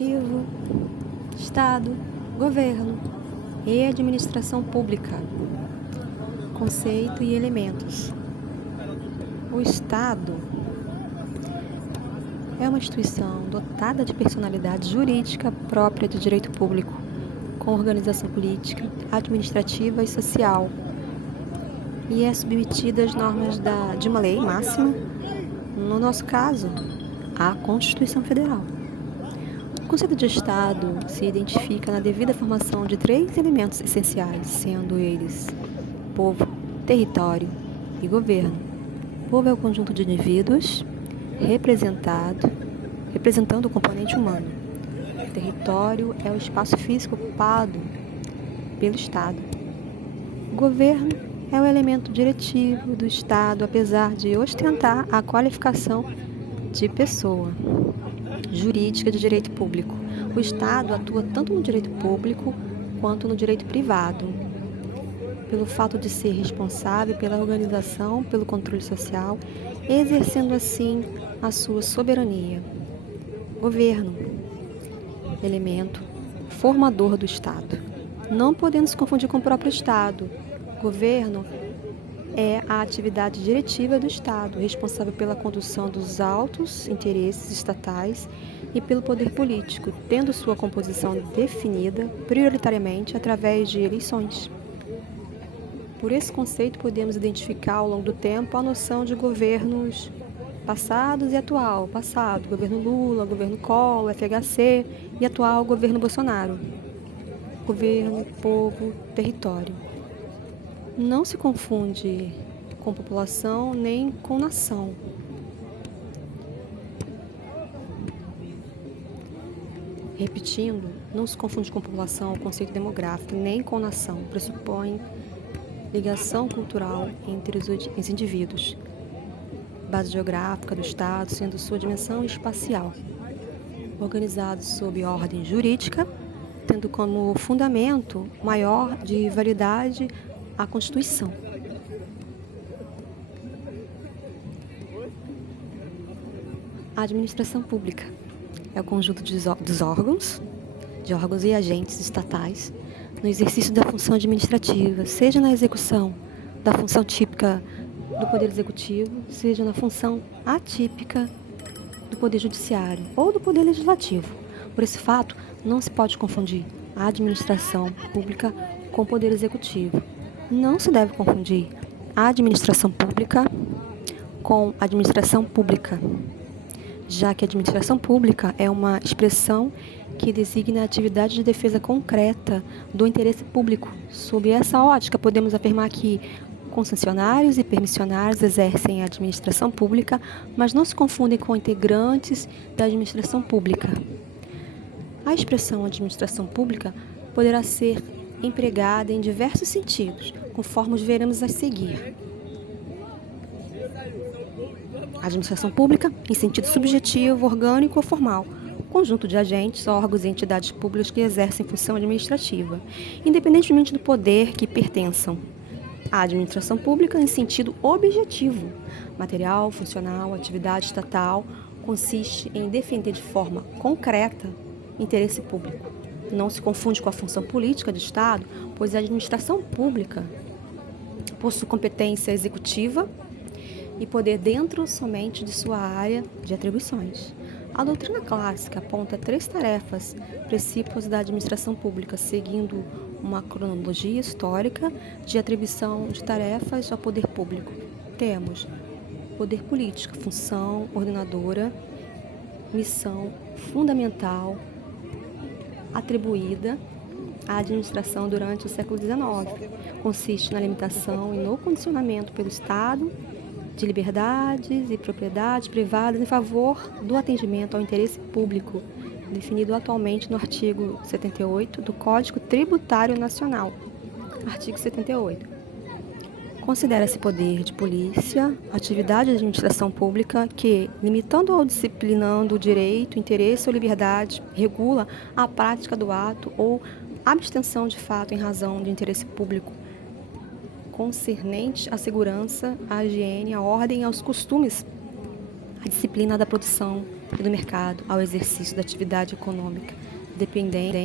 Executivo, Estado, Governo e Administração Pública. Conceito e elementos. O Estado é uma instituição dotada de personalidade jurídica própria de direito público, com organização política, administrativa e social, e é submetida às normas de uma lei máxima, no nosso caso, a Constituição Federal. O conceito de Estado se identifica na devida formação de 3 elementos essenciais, sendo eles povo, território e governo. Povo é o conjunto de indivíduos representando o componente humano. Território é o espaço físico ocupado pelo Estado. Governo é o elemento diretivo do Estado, apesar de ostentar a qualificação de pessoa jurídica de direito público. O Estado atua tanto no direito público quanto no direito privado, pelo fato de ser responsável pela organização, pelo controle social, exercendo assim a sua soberania. Governo, elemento formador do Estado. Não podendo se confundir com o próprio Estado. Governo é a atividade diretiva do Estado, responsável pela condução dos altos interesses estatais e pelo poder político, tendo sua composição definida prioritariamente através de eleições. Por esse conceito, podemos identificar ao longo do tempo a noção de governos passados e atual. Passado, governo Lula, governo Collor, FHC e atual, governo Bolsonaro. Governo, povo, território. Não se confunde com população nem com nação. Repetindo, não se confunde com população, conceito demográfico, nem com nação. Pressupõe ligação cultural entre os indivíduos. Base geográfica do Estado, sendo sua dimensão espacial. Organizado sob ordem jurídica, tendo como fundamento maior de validade a Constituição. A administração pública é o conjunto dos órgãos e agentes estatais no exercício da função administrativa, seja na execução da função típica do Poder Executivo, seja na função atípica do Poder Judiciário ou do Poder Legislativo. Por esse fato, não se pode confundir a administração pública com o Poder Executivo. Não se deve confundir a administração pública com administração pública, já que a administração pública é uma expressão que designa a atividade de defesa concreta do interesse público. Sob essa ótica, podemos afirmar que concessionários e permissionários exercem a administração pública, mas não se confundem com integrantes da administração pública. A expressão administração pública poderá ser empregada em diversos sentidos, conforme os veremos a seguir. A administração pública, em sentido subjetivo, orgânico ou formal, conjunto de agentes, órgãos e entidades públicas que exercem função administrativa, independentemente do poder que pertençam. A administração pública, em sentido objetivo, material, funcional, atividade estatal, consiste em defender de forma concreta interesse público. Não se confunde com a função política do Estado, pois a administração pública possui competência executiva e poder dentro somente de sua área de atribuições. A doutrina clássica aponta 3 tarefas precípuas da administração pública, seguindo uma cronologia histórica de atribuição de tarefas ao poder público. Temos poder político, função ordenadora, missão fundamental atribuída à administração durante o século XIX. Consiste na limitação e no condicionamento pelo Estado de liberdades e propriedades privadas em favor do atendimento ao interesse público, definido atualmente no artigo 78 do Código Tributário Nacional. Artigo 78. Considera-se poder de polícia, atividade de administração pública que, limitando ou disciplinando o direito, interesse ou liberdade, regula a prática do ato ou abstenção de fato em razão de interesse público, concernente à segurança, à higiene, à ordem e aos costumes, à disciplina da produção, e do mercado ao exercício da atividade econômica dependente